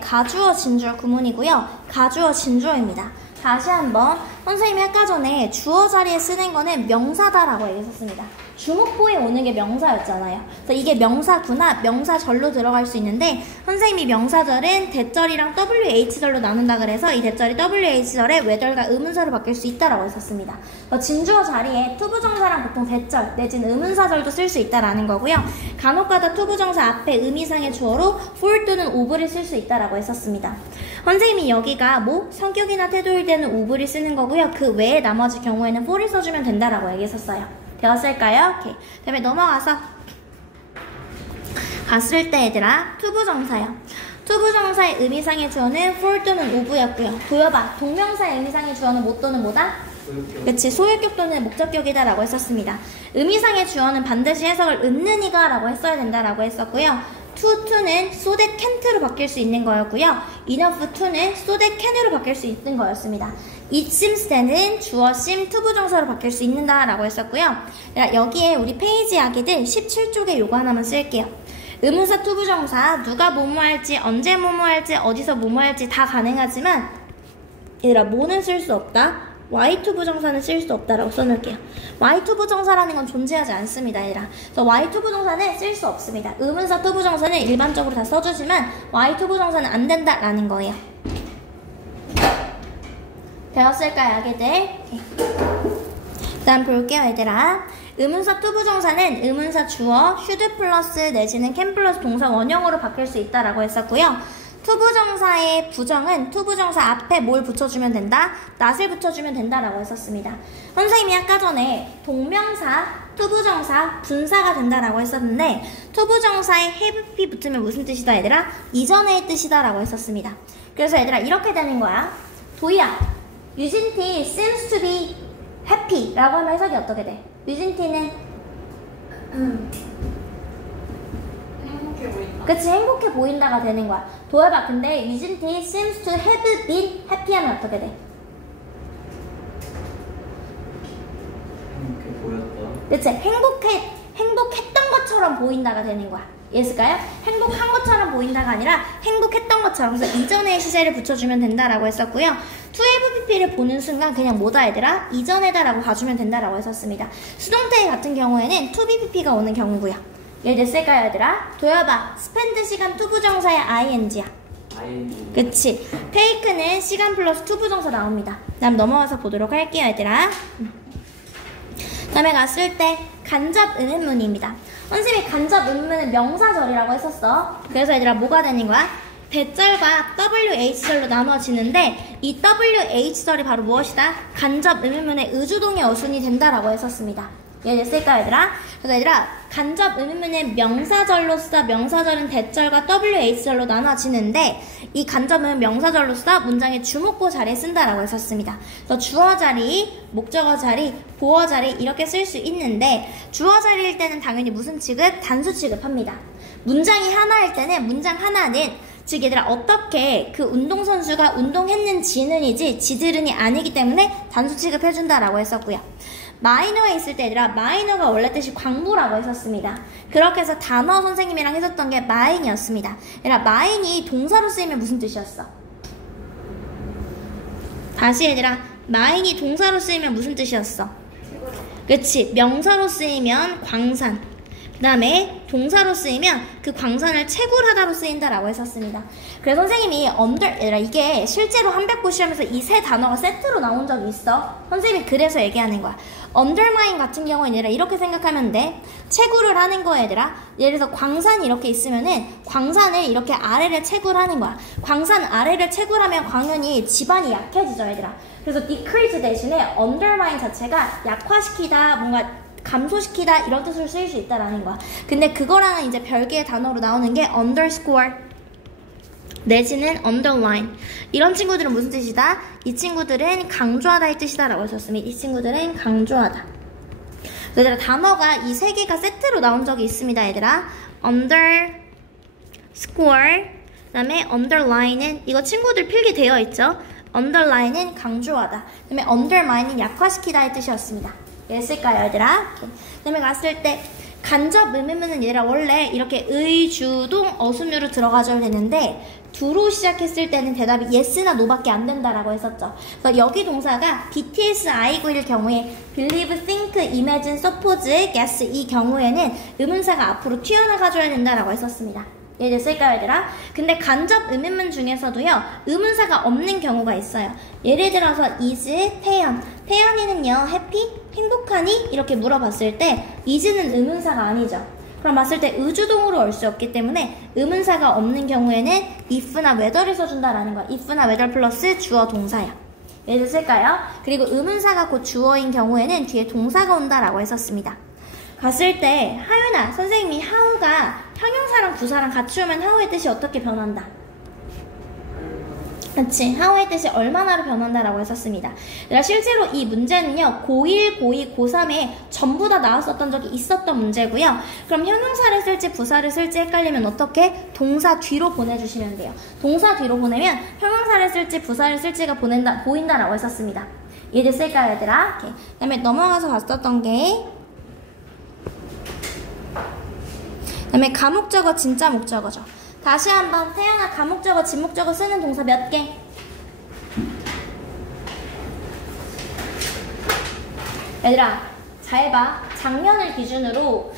가주어 진주어 구문이고요. 가주어 진주어입니다. 다시 한번 선생님이 아까 전에 주어 자리에 쓰는 거는 명사다라고 얘기했었습니다. 주목보에 오는 게 명사였잖아요. 그래서 이게 명사구나, 명사절로 들어갈 수 있는데 선생님이 명사절은 대절이랑 WH절로 나눈다 그래서 이 대절이 WH절에 외절과 의문사로 바뀔 수 있다라고 했었습니다. 진주어 자리에 투부정사랑 보통 대절 내지는 의문사절도 쓸 수 있다라는 거고요. 간혹가다 투부정사 앞에 의미상의 주어로 for 또는 of를 쓸 수 있다라고 했었습니다. 선생님이 여기가 뭐 성격이나 태도일 때는 of를 쓰는 거고요. 그 외에 나머지 경우에는 for를 써주면 된다라고 얘기했었어요. 되었을까요? 오케이. 그다음에 넘어가서 갔을 때 얘들아 투부정사요. 투부정사의 의미상의 주어는 for 또는 of였고요. 보여봐. 동명사의 의미상의 주어는 뭐 또는 뭐다? 소유격. 그치. 소유격 또는 목적격이다 라고 했었습니다. 의미상의 주어는 반드시 해석을 은는이가 라고 했어야 된다라고 했었고요. to는 so that can't로 바뀔 수 있는 거였고요. enough to는 so that can으로 바뀔 수 있는 거였습니다. it seems that은 주어 심 투부정사로 바뀔 수 있는다라고 했었고요. 여기에 우리 페이지 아기들 17쪽에 요거 하나만 쓸게요. 의문사 투부정사 누가 뭐뭐 할지 언제 뭐뭐 할지 어디서 뭐뭐 할지 다 가능하지만 얘들아 뭐는 쓸 수 없다. Y2 부정사는 쓸 수 없다라고 써놓을게요. Y2 부정사라는 건 존재하지 않습니다, 얘들아. 그래서 Y2 부정사는 쓸 수 없습니다. 의문사 투 부정사는 일반적으로 다 써주지만 Y2 부정사는 안 된다라는 거예요. 되었을까요, 아기들? 그 다음 볼게요, 얘들아. 의문사 투 부정사는 의문사 주어, should 플러스 내지는 can 플러스 동사 원형으로 바뀔 수 있다라고 했었고요. 투부정사의 부정은 투부정사 앞에 뭘 붙여주면 된다? not을 붙여주면 된다라고 했었습니다. 선생님이 아까 전에 동명사, 투부정사, 분사가 된다라고 했었는데 투부정사에 have 붙으면 무슨 뜻이다 얘들아? 이전의 뜻이다 라고 했었습니다. 그래서 얘들아 이렇게 되는 거야. 도희야, 유진티 seems to be happy 라고 하면 해석이 어떻게 돼? 유진티는 그치, 행복해 보인다가 되는 거야. 도해봐. 근데 유진티 seems to have been happy 하면 어떻게 돼? 행복해 보였다. 그치, 행복했던 것처럼 보인다가 되는 거야. 이해했을까요? 행복한 것처럼 보인다가 아니라 행복했던 것처럼. 그래서 이전의 시제를 붙여주면 된다라고 했었고요. to have pp를 보는 순간 그냥 뭐다 얘들아? 이전에다라고 봐주면 된다라고 했었습니다. 수동태 같은 경우에는 to be pp가 오는 경우고요. 이해됐을까요, 얘들아? 도여봐. spend 시간 투부정사의 ing야. ing. 그치. take는 시간 플러스 투부정사 나옵니다. 다음 넘어가서 보도록 할게요, 얘들아. 다음에 갔을 때 간접 의문문입니다. 선생님이 간접 의문문은 명사절이라고 했었어. 그래서 얘들아 뭐가 되는 거야? 대절과 WH절로 나누어지는데 이 WH절이 바로 무엇이다? 간접 의문문의 의주동의 어순이 된다라고 했었습니다. 이해됐을까 얘들아? 그래서 얘들아 간접 의문문은 명사절로서 명사절은 대절과 WH절로 나눠지는데 이 간접은 명사절로서 문장의 주목보 자리에 쓴다라고 했었습니다. 그래서 주어 자리, 목적어 자리, 보어 자리 이렇게 쓸 수 있는데 주어 자리일 때는 당연히 무슨 취급? 단수 취급합니다. 문장이 하나일 때는 문장 하나는 즉 얘들아 어떻게 그 운동선수가 운동했는지는이지 지들은이 아니기 때문에 단수 취급해준다라고 했었고요. 마이너에 있을 때 얘들아 마이너가 원래 뜻이 광부라고 했었습니다. 그렇게 해서 단어 선생님이랑 했었던 게 마인이었습니다. 얘들아 마인이 동사로 쓰이면 무슨 뜻이었어? 다시 얘들아 마인이 동사로 쓰이면 무슨 뜻이었어? 그치, 명사로 쓰이면 광산, 그 다음에 동사로 쓰이면 그 광산을 채굴하다로 쓰인다라고 했었습니다. 그래서 선생님이 얘들아 이게 실제로 한백보 시험에서 이 세 단어가 세트로 나온 적이 있어. 선생님이 그래서 얘기하는 거야. undermine 같은 경우는 얘들아 이렇게 생각하면 돼. 채굴을 하는 거야 얘들아. 예를 들어서 광산이 이렇게 있으면은 광산을 이렇게 아래를 채굴하는 거야. 광산 아래를 채굴하면 당연히 지반이 약해지죠 얘들아. 그래서 decrease 대신에 undermine 자체가 약화시키다, 뭔가 감소시키다 이런 뜻으로 쓰일 수 있다라는 거야. 근데 그거랑은 이제 별개의 단어로 나오는 게 underscore 내지는 underline. 이런 친구들은 무슨 뜻이다? 이 친구들은 강조하다의 뜻이다라고 했었습니다. 이 친구들은 강조하다. 얘들아 단어가 이 세 개가 세트로 나온 적이 있습니다. 얘들아 underscore 그 다음에 underline은 이거 친구들 필기되어 있죠? underline은 강조하다, 그 다음에 undermine은 약화시키다의 뜻이었습니다. 이랬을까요 얘들아? 그 다음에 갔을 때 간접 의문문은 얘들아 원래 이렇게 의, 주, 동, 어순류로 들어가줘야 되는데 두로 시작했을 때는 대답이 yes나 no밖에 안 된다라고 했었죠. 그래서 여기 동사가 BTS I9일 경우에 believe, think, imagine, suppose, guess 이 경우에는 의문사가 앞으로 튀어나가줘야 된다라고 했었습니다. 이해됐을까요, 얘들아? 근데 간접 의문문 중에서도요, 의문사가 없는 경우가 있어요. 예를 들어서 is, 태연. 태연이는요, happy? 행복하니? 이렇게 물어봤을 때 is는 의문사가 아니죠. 그럼 봤을 때 의주동으로 올 수 없기 때문에 의문사가 없는 경우에는 if나 whether를 써준다라는 거야. if나 whether 플러스 주어 동사야. 이해됐을까요? 그리고 의문사가 곧 주어인 경우에는 뒤에 동사가 온다라고 했었습니다. 갔을 때 하윤아, 선생님이 how가 형용사랑 부사랑 같이 오면 how의 뜻이 어떻게 변한다? 그치, how의 뜻이 얼마나로 변한다라고 했었습니다. 그러니까 실제로 이 문제는요, 고1, 고2, 고3에 전부 다 나왔었던 적이 있었던 문제고요. 그럼 형용사를 쓸지 부사를 쓸지 헷갈리면 어떻게? 동사 뒤로 보내주시면 돼요. 동사 뒤로 보내면 형용사를 쓸지 부사를 쓸지가 보인다라고 했었습니다. 이해됐을까요, 얘들아? 그 다음에 넘어가서 봤었던 게 그다음에 가목적어, 진짜 목적어죠. 다시 한번 태연아, 가목적어, 진목적어 쓰는 동사 몇 개? 얘들아, 잘 봐. 작년을 기준으로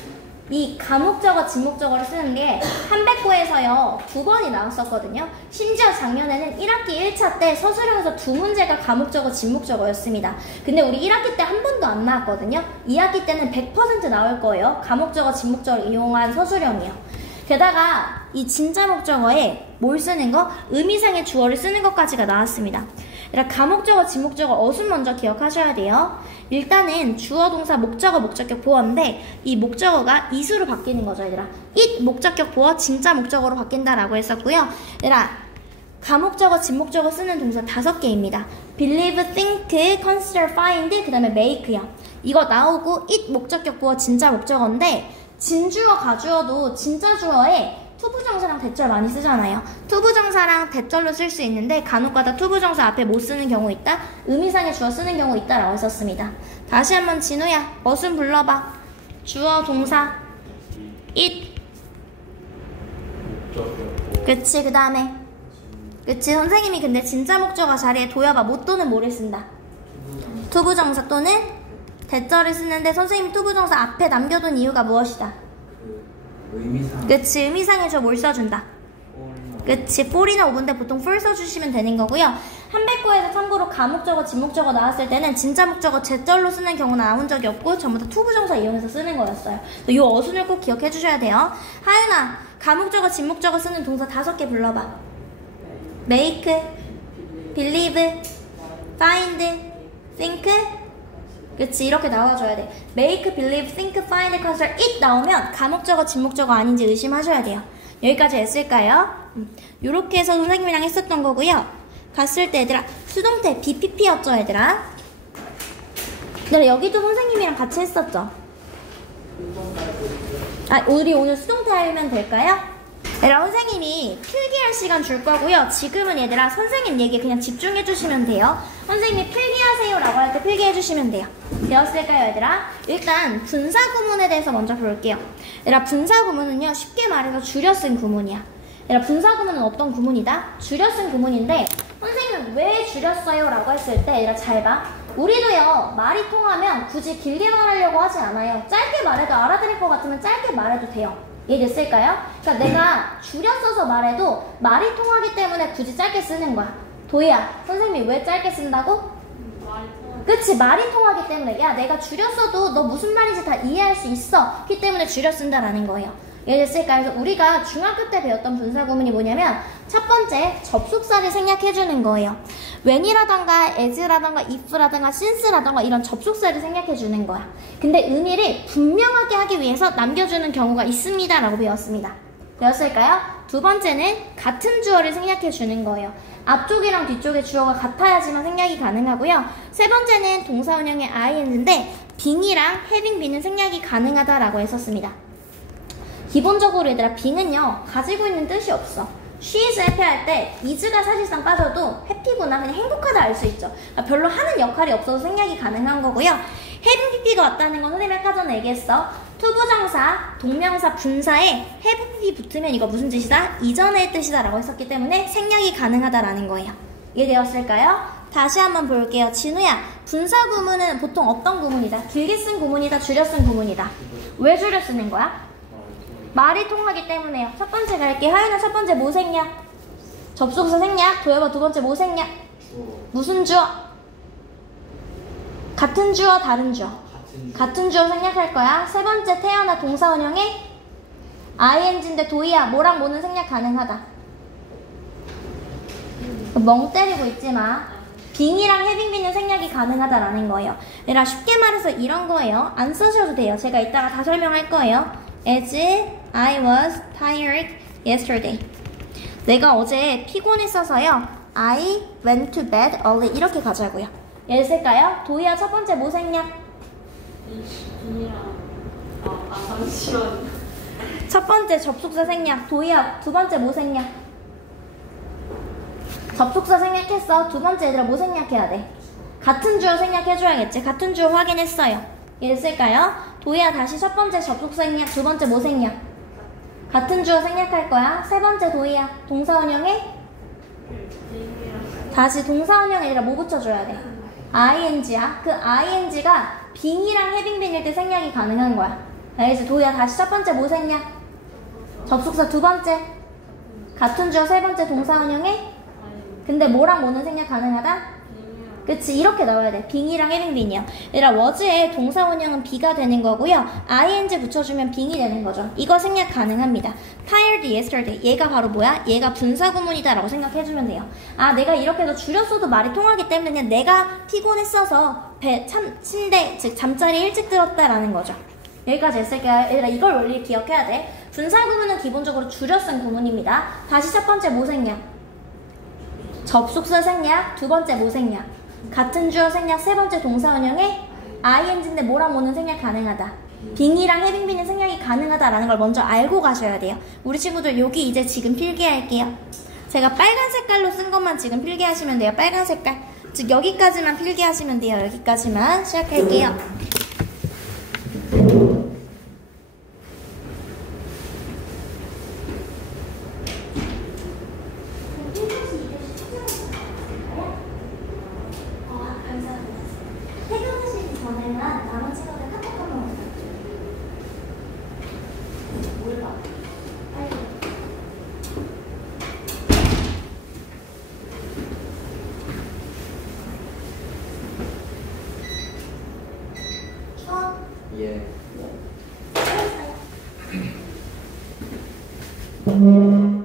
이 가목적어, 진목적어를 쓰는 게 한백고에서요 2번이 나왔었거든요. 심지어 작년에는 1학기 1차 때 서술형에서 2문제가 가목적어, 진목적어였습니다. 근데 우리 1학기 때 한 번도 안 나왔거든요. 2학기 때는 100% 나올 거예요. 가목적어, 진목적어를 이용한 서술형이요. 게다가 이 진짜 목적어에 뭘 쓰는 거? 의미상의 주어를 쓰는 것까지가 나왔습니다. 그러니까 가목적어, 진목적어, 어순 먼저 기억하셔야 돼요. 일단은 주어, 동사, 목적어, 목적격, 보어인데 이 목적어가 이수로 바뀌는 거죠, 얘들아. it, 목적격, 보어, 진짜 목적어로 바뀐다라고 했었고요. 얘들아, 가목적어, 진목적어 쓰는 동사 5개입니다. believe, think, consider, find, 그 다음에 make요. 이거 나오고 it, 목적격, 보어, 진짜 목적어인데 진주어, 가주어도 진짜 주어에 투부정사랑 대절 많이 쓰잖아요. 투부정사랑 대절로 쓸 수 있는데 간혹가다 투부정사 앞에 못 쓰는 경우 있다. 의미상의 주어 쓰는 경우 있다라고 했었습니다. 다시 한번 진우야, 어순 불러봐. 주어, 동사, it. 그치, 그 다음에 그치, 선생님이 근데 진짜 목적어 자리에 도여봐. 못 또는 뭐를 쓴다? 투부정사 또는 대절을 쓰는데 선생님이 투부정사 앞에 남겨둔 이유가 무엇이다? 의미상. 그치, 의미상의 주어 뭘 써준다? 그치, for이나 5분데 보통 for 써주시면 되는 거고요. 한백고에서 참고로 가목적어, 진목적어 나왔을 때는 진짜 목적어 제절로 쓰는 경우는 나온 적이 없고 전부 다 투부정사 이용해서 쓰는 거였어요. 이 어순을 꼭 기억해 주셔야 돼요. 하윤아, 가목적어, 진목적어 쓰는 동사 5개 불러봐. make, believe, find, think. 그치, 이렇게 나와줘야 돼. make, believe, think, find, consider, it 나오면 가목적어, 진목적어 아닌지 의심하셔야 돼요. 여기까지 했을까요? 요렇게 해서 선생님이랑 했었던 거고요. 갔을 때 얘들아, 수동태 BPP였죠, 얘들아? 얘들아, 여기도 선생님이랑 같이 했었죠? 아, 우리 오늘 수동태 하면 될까요? 얘들아, 선생님이 필기할 시간 줄 거고요. 지금은 얘들아, 선생님 얘기 그냥 집중해 주시면 돼요. 선생님이 필기하세요 라고 할 때 필기해 주시면 돼요. 되었을까요, 얘들아? 일단 분사구문에 대해서 먼저 볼게요. 얘들아, 분사구문은요, 쉽게 말해서 줄여 쓴 구문이야. 얘들아, 분사구문은 어떤 구문이다? 줄여 쓴 구문인데 선생님은 왜 줄였어요? 라고 했을 때 얘들아, 잘 봐. 우리도요, 말이 통하면 굳이 길게 말하려고 하지 않아요. 짧게 말해도 알아들을 것 같으면 짧게 말해도 돼요. 이해됐을까요? 그러니까 내가 줄여 써서 말해도 말이 통하기 때문에 굳이 짧게 쓰는 거야. 도희야, 선생님이 왜 짧게 쓴다고? 그치, 말이 통하기 때문에. 야, 내가 줄여 써도 너 무슨 말인지 다 이해할 수 있어. 그 때문에 줄여 쓴다라는 거예요. 이해됐을까요? 그래서 우리가 중학교 때 배웠던 분사구문이 뭐냐면 첫 번째, 접속사를 생략해주는 거예요. when이라던가 as라던가 if라던가 since라던가 이런 접속사를 생략해주는 거야. 근데 의미를 분명하게 하기 위해서 남겨주는 경우가 있습니다 라고 배웠습니다. 배웠을까요? 두 번째는 같은 주어를 생략해주는 거예요. 앞쪽이랑 뒤쪽의 주어가 같아야지만 생략이 가능하고요. 세 번째는 동사원형의 ing인데 being이랑 having be는 생략이 가능하다라고 했었습니다. 기본적으로 얘들아, being은요, 가지고 있는 뜻이 없어. she is happy 할 때 is가 사실상 빠져도 happy구나, 그냥 행복하다 알 수 있죠. 별로 하는 역할이 없어서 생략이 가능한 거고요. have pp가 왔다는 건 선생님이 아까 전에 얘기했어. 투부정사, 동명사, 분사에 have pp 붙으면 이거 무슨 뜻이다? 이전의 뜻이다 라고 했었기 때문에 생략이 가능하다라는 거예요. 이해되었을까요? 다시 한번 볼게요. 진우야, 분사 구문은 보통 어떤 구문이다? 길게 쓴 구문이다? 줄여 쓴 구문이다? 왜 줄여 쓰는 거야? 말이 통하기 때문에요. 첫 번째 갈게. 하윤아, 첫 번째 뭐 생략? 접속사 생략. 도엽아, 두 번째 뭐 생략? 무슨 주어? 같은 주어, 다른 주어? 같은 주어 생략할 거야. 세 번째 태연아, 동사원형에 ing인데 도희야, 뭐랑 뭐는 생략 가능하다. 멍 때리고 있지 마. 빙이랑 해빙비는 생략이 가능하다라는 거예요. 얘들아, 쉽게 말해서 이런 거예요. 안 쓰셔도 돼요. 제가 이따가 다 설명할 거예요. As I was tired yesterday. 내가 어제 피곤했어서요. I went to bed early. 이렇게 가자고요. 예를 쓸까요? 도희야, 첫 번째 뭐 생략? 잠시만. 첫 번째 접속사 생략. 도희야, 두 번째 뭐 생략? 접속사 생략했어. 두 번째 얘들아 뭐 생략해야 돼? 같은 주어 생략해줘야겠지. 같은 주어 확인했어요. 예를 쓸까요? 도희야, 다시 첫 번째 접속사 생략, 두 번째 뭐 생략? 같은 주어 생략할 거야. 세 번째 도희야, 동사원형에 다시 동사원형 얘들아 뭐 붙여줘야 돼? ing야. 그 ing가 빙이랑 해빙빙일 때 생략이 가능한 거야. 알겠지? 도희야, 다시 첫 번째 뭐 생략? 접속사 두 번째 같은 주어 세 번째 동사원형에 근데 뭐랑 뭐는 생략 가능하다? 그치, 이렇게 넣어야 돼. 빙이랑 해빙빙이요. 얘들아, was의 동사원형은 be가 되는 거고요. ing 붙여주면 빙이 되는 거죠. 이거 생략 가능합니다. tired yesterday. 얘가 바로 뭐야? 얘가 분사구문이다 라고 생각해주면 돼요. 아, 내가 이렇게 해서 줄였어도 말이 통하기 때문에 그냥 내가 피곤했어서 침대, 즉 잠자리 일찍 들었다라는 거죠. 여기까지 했을게요. 얘들아, 이걸 원리 기억해야 돼. 분사구문은 기본적으로 줄여 쓴 구문입니다. 다시 첫 번째 뭐 생략? 접속사 생략. 두 번째 뭐 생략? 같은 주어 생략. 세 번째 동사원형에 ing인데 뭐랑 뭐는 생략 가능하다. 빙이랑 해빙비는 생략이 가능하다라는 걸 먼저 알고 가셔야 돼요. 우리 친구들 여기 이제 지금 필기할게요. 제가 빨간 색깔로 쓴 것만 지금 필기하시면 돼요. 빨간 색깔. 즉 여기까지만 필기하시면 돼요. 여기까지만 시작할게요. 예. 응?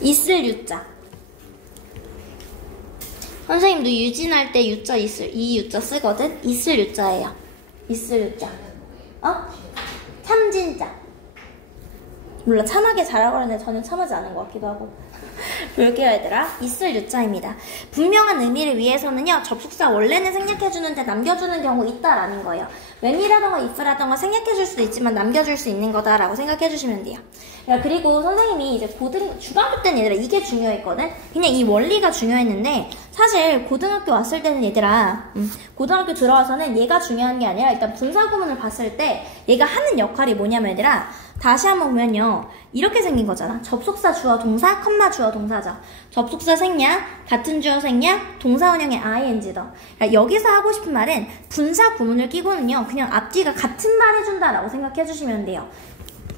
있을 유자. 선생님도 유진할 때 유자 있을, 이 유자 쓰거든? 있을 유자예요. 있을 유자. 어? 참진자. 몰라, 참하게 잘하고 하는데 전혀 참하지 않은 것 같기도 하고. 볼게요, 얘들아. 있을 유자입니다. 분명한 의미를 위해서는요, 접속사 원래는 생략해주는데 남겨주는 경우 있다라는 거예요. when이라던가 if라던가 생략해줄 수도 있지만 남겨줄 수 있는 거다라고 생각해주시면 돼요. 야, 그리고 선생님이 이제 중학교 때는 얘들아 이게 중요했거든? 그냥 이 원리가 중요했는데, 사실 고등학교 왔을 때는 얘들아, 고등학교 들어와서는 얘가 중요한 게 아니라 일단 분사구문을 봤을 때 얘가 하는 역할이 뭐냐면 얘들아, 다시 한번 보면요. 이렇게 생긴 거잖아. 접속사 주어 동사, 컴마 주어 동사죠. 접속사 생략, 같은 주어 생략, 동사 원형의 ing더. 그러니까 여기서 하고 싶은 말은 분사 구문을 끼고는요. 그냥 앞뒤가 같은 말 해준다라고 생각해 주시면 돼요.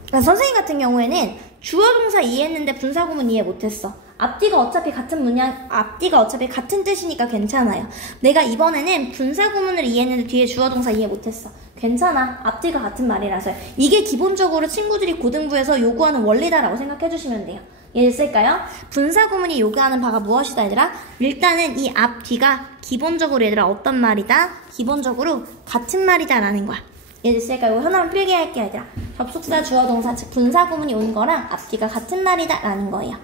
그러니까 선생님 같은 경우에는 주어 동사 이해했는데 분사 구문 이해 못했어. 앞뒤가 어차피 같은 문양, 앞뒤가 어차피 같은 뜻이니까 괜찮아요. 내가 이번에는 분사 구문을 이해했는데 뒤에 주어 동사 이해 못했어. 괜찮아. 앞뒤가 같은 말이라서요. 이게 기본적으로 친구들이 고등부에서 요구하는 원리다라고 생각해 주시면 돼요. 이해됐을까요? 분사 구문이 요구하는 바가 무엇이다 얘들아? 일단은 이 앞뒤가 기본적으로 얘들아 어떤 말이다? 기본적으로 같은 말이다 라는 거야. 이해됐을까요? 이거 하나만 필기할게요 얘들아. 접속사 주어 동사 즉 분사 구문이 온 거랑 앞뒤가 같은 말이다 라는 거예요.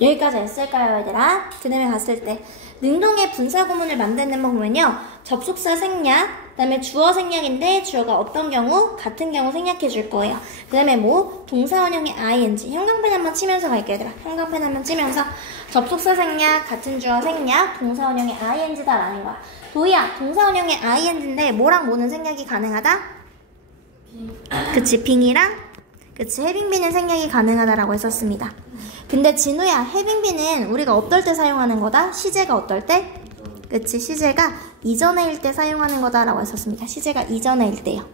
여기까지 했을까요 얘들아? 그 다음에 갔을 때 능동의 분사 구문을 만드는 법 보면요. 접속사 생략, 그 다음에 주어 생략인데 주어가 어떤 경우? 같은 경우 생략해 줄 거예요. 그 다음에 뭐? 동사 원형의 ing. 형광펜 한번 치면서 갈게요 얘들아. 형광펜 한번 치면서 접속사 생략, 같은 주어 생략, 동사 원형의 ing다 라는 거야. 도희야, 동사 원형의 ing인데 뭐랑 뭐는 생략이 가능하다? 그치, 빙이랑 그치, 해빙비는 생략이 가능하다라고 했었습니다. 근데 진우야, 해빙비는 우리가 어떨 때 사용하는 거다? 시제가 어떨 때? 그치, 시제가 이전의 일 때 사용하는 거다라고 했었습니다. 시제가 이전의 일 때요.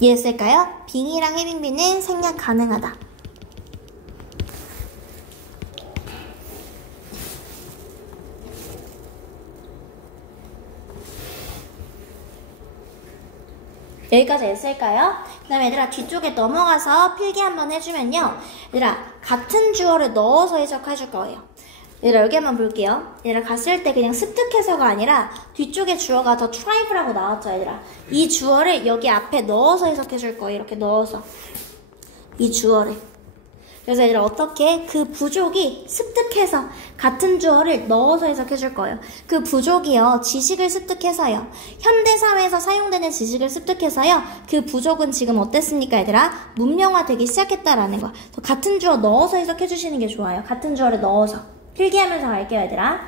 이해했을까요? 빙이랑 해빙비는 생략 가능하다. 여기까지 했을까요? 그 다음에 얘들아 뒤쪽에 넘어가서 필기 한번 해주면요. 얘들아 같은 주어를 넣어서 해석해줄 거예요. 얘들아 여기 한번 볼게요. 얘들아 갔을 때 그냥 습득해서가 아니라 뒤쪽에 주어가 더 트라이브라고 나왔죠 얘들아. 이 주어를 여기 앞에 넣어서 해석해줄 거예요. 이렇게 넣어서 이 주어를. 그래서 얘들아 어떻게 그 부족이 습득해서 같은 주어를 넣어서 해석해줄 거예요. 그 부족이요. 지식을 습득해서요. 현대사회에서 사용되는 지식을 습득해서요. 그 부족은 지금 어땠습니까 얘들아? 문명화되기 시작했다라는 거야. 같은 주어 넣어서 해석해주시는 게 좋아요. 같은 주어를 넣어서. 필기하면서 갈게요 얘들아.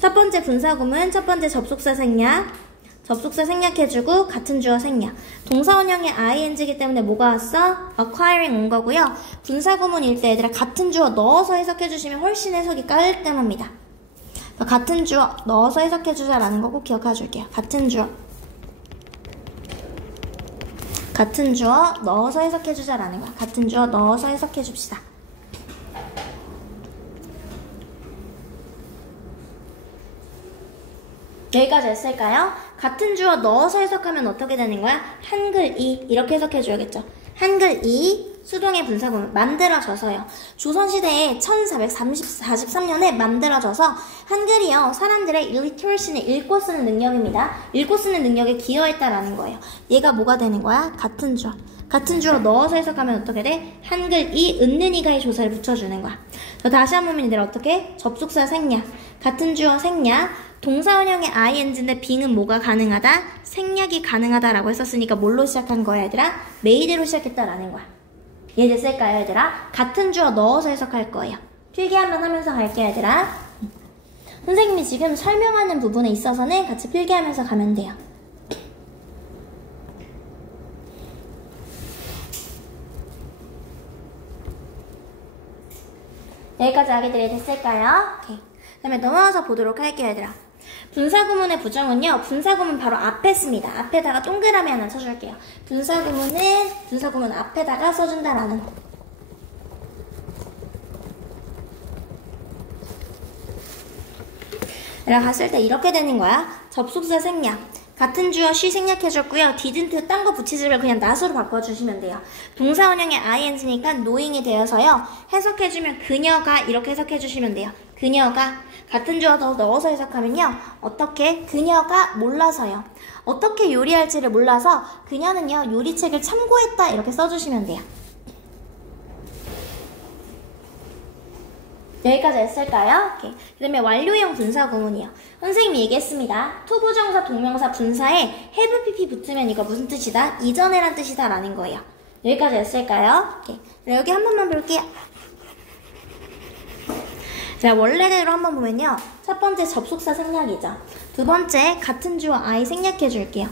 첫 번째 분사구문, 첫 번째 접속사 생략. 접속사 생략해주고 같은 주어 생략. 동사 원형의 ing이기 때문에 뭐가 왔어? acquiring 온 거고요. 분사구문일 때 얘들아 같은 주어 넣어서 해석해주시면 훨씬 해석이 깔끔합니다. 같은 주어 넣어서 해석해주자라는 거 꼭 기억해줄게요. 같은 주어 넣어서 해석해주자라는 거야. 같은 주어 넣어서 해석해줍시다. 여기까지 했을까요? 같은 주어 넣어서 해석하면 어떻게 되는 거야? 한글 이 이렇게 해석해줘야겠죠. 한글 이 수동의 분사구문 만들어져서요. 조선시대에 1443년에 만들어져서 한글이요. 사람들의 illiteracy는 읽고 쓰는 능력입니다. 읽고 쓰는 능력에 기여했다라는 거예요. 얘가 뭐가 되는 거야? 같은 주어. 같은 주어 넣어서 해석하면 어떻게 돼? 한글 이 은는이가의 조사를 붙여주는 거야. 다시 한 번 얘들아 어떻게? 접속사 생략. 같은 주어 생략. 동사 원형의 ing인데 빙은 뭐가 가능하다? 생략이 가능하다라고 했었으니까 뭘로 시작한 거야 얘들아? made로 시작했다라는 거야. 이해됐을까요 얘들아? 같은 주어 넣어서 해석할 거예요. 필기 한번 하면서 갈게요 얘들아. 선생님이 지금 설명하는 부분에 있어서는 같이 필기하면서 가면 돼요. 여기까지 아기들이 됐을까요? 오케이. 그 다음에 넘어가서 보도록 할게요 얘들아. 분사구문의 부정은요. 분사구문 바로 앞에 씁니다. 앞에다가 동그라미 하나 쳐줄게요. 분사구문 앞에다가 써준다라는 거. 얘들아 갔을 때 이렇게 되는 거야. 접속사 생략. 같은 주어 she 생략해줬고요. didn't 딴 거 붙이지 말고 그냥 not으로 바꿔주시면 돼요. 동사 원형의 ing니까 knowing이 되어서요. 해석해주면 그녀가 이렇게 해석해주시면 돼요. 그녀가 같은 주어 더 넣어서 해석하면요. 어떻게? 그녀가 몰라서요. 어떻게 요리할지를 몰라서 그녀는요. 요리책을 참고했다 이렇게 써주시면 돼요. 여기까지 했을까요? 오케이. 그 다음에 완료형 분사 구문이요. 선생님이 얘기했습니다. 투부정사, 동명사, 분사에 have pp 붙으면 이거 무슨 뜻이다? 이전에란 뜻이다 라는 거예요. 여기까지 했을까요? 오케이. 여기 한 번만 볼게요. 자, 원래대로 한번 보면요. 첫 번째 접속사 생략이죠. 두 번째 같은 주어 I 생략해 줄게요.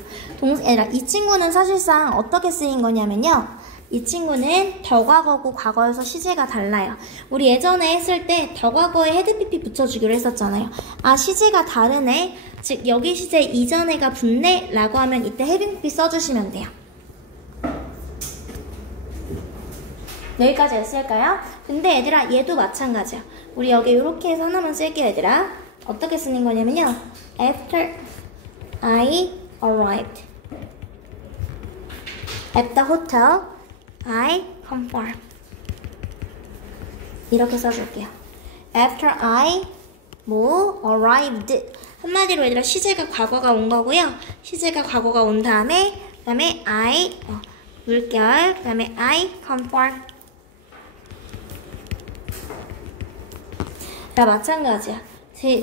이 친구는 사실상 어떻게 쓰인 거냐면요. 이 친구는 더 과거고 과거여서 시제가 달라요. 우리 예전에 했을 때 더 과거에 헤드 pp 붙여주기로 했었잖아요. 아, 시제가 다르네. 즉 여기 시제 이전에가 붙네 라고 하면 이때 헤드 pp 써주시면 돼요. 여기까지 했을까요? 근데 얘들아 얘도 마찬가지야. 우리 여기 이렇게 해서 하나만 쓸게요. 얘들아 어떻게 쓰는 거냐면요. After I arrived at the hotel I confirm 이렇게 써줄게요. After I arrived 한마디로 얘들아 시제가 과거가 온 거고요. 시제가 과거가 온 다음에 I 물결 그 다음에 I confirm 야 마찬가지야.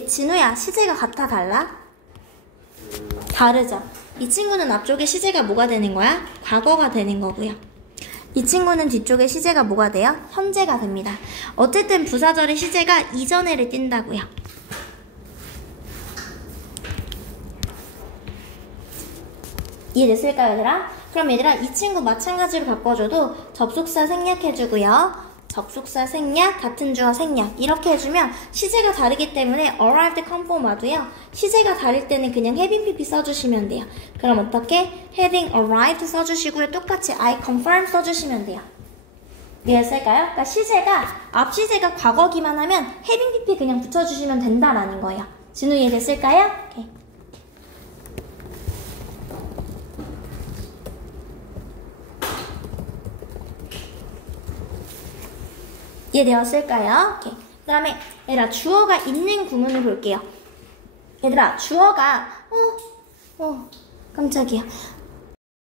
진우야 시제가 같아 달라? 다르죠. 이 친구는 앞쪽에 시제가 뭐가 되는 거야? 과거가 되는 거고요. 이 친구는 뒤쪽에 시제가 뭐가 돼요? 현재가 됩니다. 어쨌든 부사절의 시제가 이전에를 띈다고요. 이해됐을까요 얘들아? 그럼 얘들아 이 친구 마찬가지로 바꿔줘도 접속사 생략해주고요. 접속사 생략, 같은 주어 생략 이렇게 해주면 시제가 다르기 때문에 arrived, confirm 와도요. 시제가 다를 때는 그냥 having pp 써주시면 돼요. 그럼 어떻게? having arrived 써주시고요. 똑같이 I confirm 써주시면 돼요. 이해했을까요? 그러니까 시제가 앞 시제가 과거기만 하면 having pp 그냥 붙여주시면 된다라는 거예요. 진우 이해됐을까요? 오케이. 이해되었을까요? 오케이. 그 다음에 얘들아 주어가 있는 구문을 볼게요. 얘들아 주어가 깜짝이야.